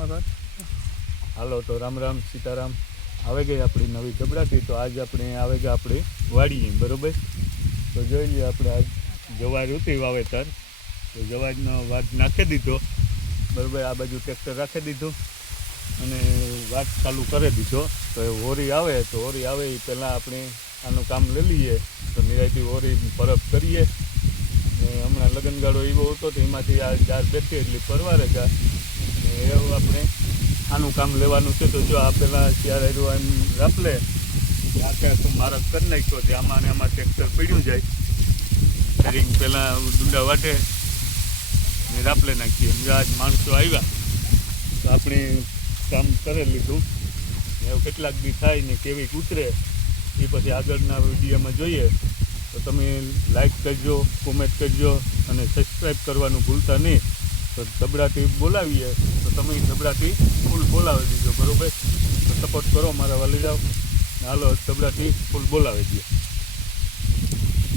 હાલો તો રામ રામ સીતારામ. આવે ગઈ આપણી નવી ધબડાટી. તો આજ આપણે આવે ગયા આપણી વાડીએ, બરાબર. તો જોઈ લઈએ આપણે આજ જવાર હતી વાવેતર. તો જવારનો વાટ નાખી દીધો, બરાબર. આ બાજુ ટ્રેક્ટર રાખી દીધું અને વાટ ચાલુ કરી દીધો. તો એ હોરી આવે તો હોરી આવે એ પહેલાં આપણે આનું કામ લઈ લઈએ. તો નિરાયથી હોરી પરબ કરીએ. ને હમણાં લગ્નગાળો એવો હતો તો એમાંથી આ જાર બેઠી એટલી પરવારે ગયા. ને એવું આપણે આનું કામ લેવાનું છે. તો જો આ પહેલાં ત્યારે આવ્યું એમ રાપલે આખે આખું મારક કરી નાખ્યો. તે આમાં ને આમાં ટ્રેક્ટર પડ્યું જાય. રીંગ પહેલાં ડુંડા વાટે ને રાપલે નાખીએ. એમ આજ માણસો આવ્યા તો આપણે કામ કરી લીધું. એવું કેટલાક દી થાય ને કેવી ઉતરે એ પછી આગળના વિડીયોમાં જોઈએ. તો તમે લાઈક કરજો, કોમેન્ટ કરજો અને સબસ્ક્રાઈબ કરવાનું ભૂલતા નહીં. તો ધબડાટી બોલાવીએ તો તમે ધબડાટી ફૂલ બોલાવી દીજો, બરાબર. તો સપોર્ટ કરો મારા વાલી જાઓ. હાલો ધબડાટી ફૂલ બોલાવી દો.